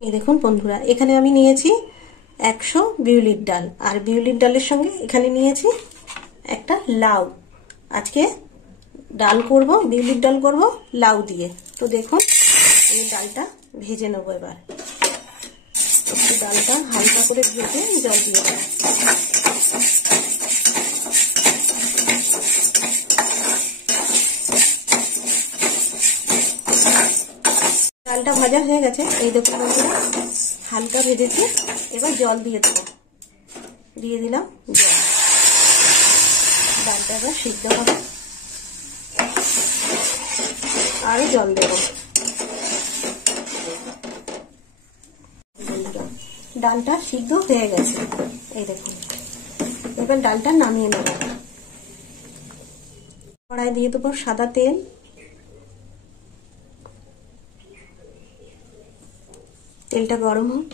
এই দেখুন বন্ধুরা, এখানে আমি নিয়েছি 100 বিউলির ডাল, আর বিউলির ডালের সঙ্গে এখানে নিয়েছি একটা লাউ। আজকে ডাল করব, বিউলির ডাল করব লাউ দিয়ে। তো দেখুন আমি ডালটা ভেজে নেবো। এবার একটু ডালটা হালকা করে ভেজে জল দিয়ে দেবো। ডালটা ভাজা হয়ে গেছে, এই দেখুন বন্ধুরা হালকা ভেজেছি। এবার জল দিয়ে দেবো, দিয়ে দিলাম জল। ডালটা এবার সিদ্ধ হবে, আরো জল দেব। ডালটা সিদ্ধ হয়ে গেছে, এই দেখুন। এবার ডালটা নামিয়ে নেব। কড়াই দিয়ে দেবো সাদা তেল, তেলটা গরম হোক।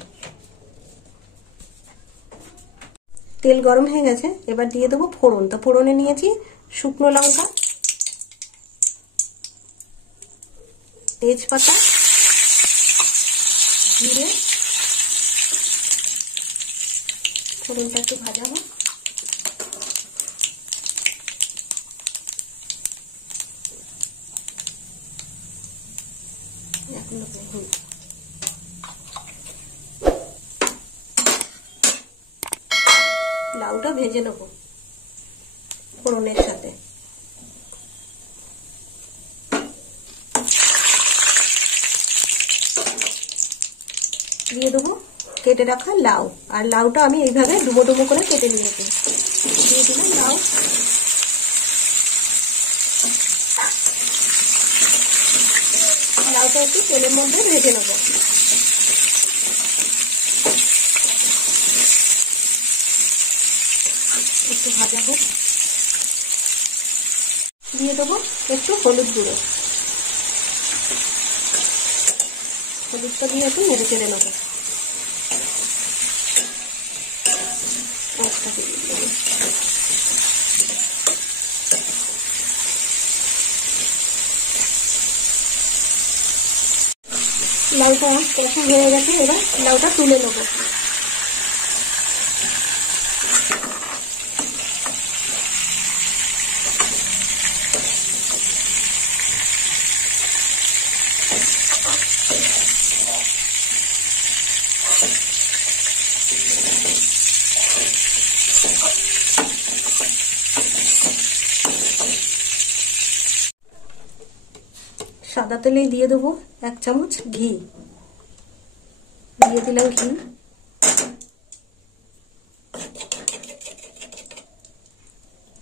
তেল গরম হয়ে গেছে, এবার দিয়ে দেবো ফোড়ন। তো ফোড়নে নিয়েছি শুকনো লঙ্কা, তেজপাতা, জিরে। ফোড়নটা একটু ভাজা হোক। লাউটা ভেজে নেব ফোড়নের সাথে। দিয়ে দেবো কেটে রাখা লাউ, আর লাউটা আমি এইভাবে ডুবো ডুবো করে কেটে নিয়েছি। দিয়ে দিলাম লাউ। লাউটা একটু তেলের মধ্যে ভেজে নেব। একটু ভাজা হোক। দিয়ে দেবো একটু হলুদ গুঁড়ো। হলুদটা দিয়ে একটু নেড়ে চেড়ে নেবো। লাউটা কষা হয়ে গেছে, এবার লাউটা তুলে নেব। সাদা তেলেই দিয়ে দেবো 1 চামচ ঘি। দিয়ে দিলাম ঘি।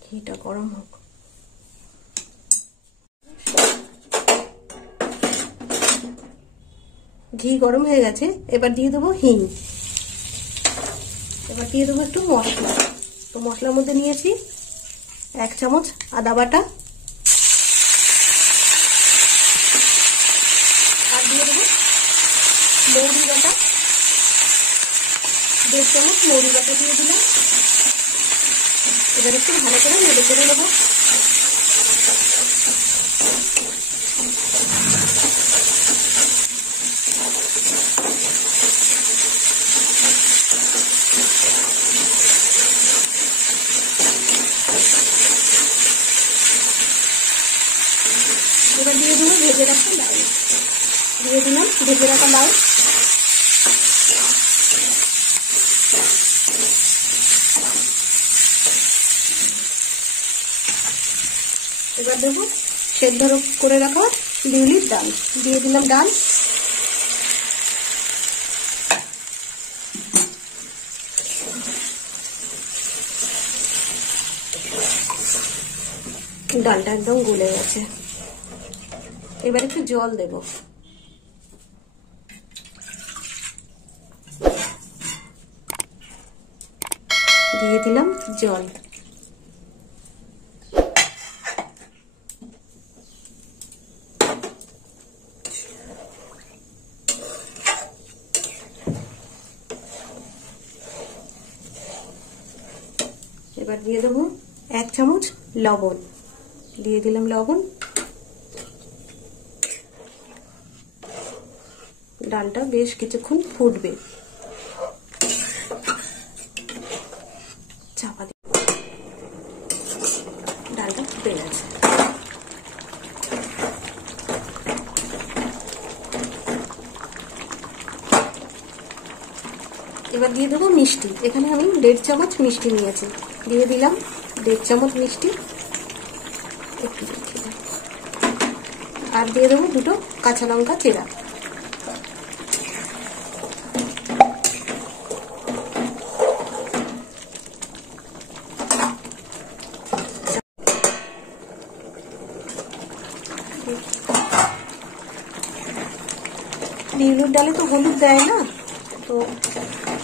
ঘিটা গরম হোক। ঘি গরম হয়ে গেছে, এবার দিয়ে দেবো হিং। এবার দিয়ে দেবো একটু মশলা। তো মশলার মধ্যে নিয়েছি 1 চামচ আদা বাটা, আর দিয়ে দেবো মৌরি বাটা, 1.5 চামচ মৌরি বাটা দিয়ে দিলাম। এবার একটু ভালো করে নেড়ে চেড়ে নেবো। এবার দিয়ে দিলাম ভেজে রাখা লাউ। দিয়ে দিলাম ভেজে রাখা লাউ। এবার দেবো সেদ্ধ করে রাখা বিউলির ডাল। দিয়ে দিলাম ডাল। ডালটা একদম গলে গেছে, এবার একটু জল দেব। দিয়ে দিলাম জল। এবার দিয়ে দেবো 1 চামচ লবণ। দিয়ে দিলাম লবণ। ডালটা বেশ কিছুক্ষণ ফুটবে। চাপা দিয়ে ডালটা ফুটে গেছে। এবার দিয়ে দেবো মিষ্টি। এখানে আমি 1.5 চামচ মিষ্টি নিয়েছি, দিয়ে দিলাম 1.5 চামচ মিষ্টি, একটু আর দিয়ে দেবো 2টো কাঁচা লঙ্কা চেরা। বিউলির ডালে তো হলুদ দেয় না, তো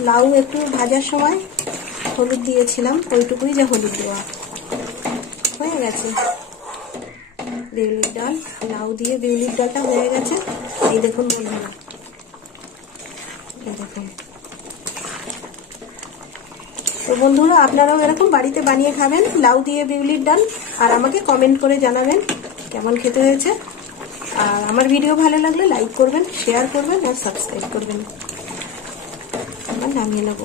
লাউ একটু ভাজার সময় হলুদ দিয়েছিলাম, ওইটুকুই যে হলুদ দেওয়া। হয়ে গেছে বিউলির ডাল। লাউ দিয়ে বিউলির ডালটা হয়ে গেছে। এই দেখুন বন্ধুরা, এই দেখুন। তো বন্ধুরা, আপনারাও এরকম বাড়িতে বানিয়ে খাবেন লাউ দিয়ে বিউলির ডাল, আর আমাকে কমেন্ট করে জানাবেন কেমন খেতে হয়েছে। আর আমার ভিডিও ভালো লাগলে লাইক করবেন, শেয়ার করবেন আর সাবস্ক্রাইব করবেন। আমার নামিয়ে নেব।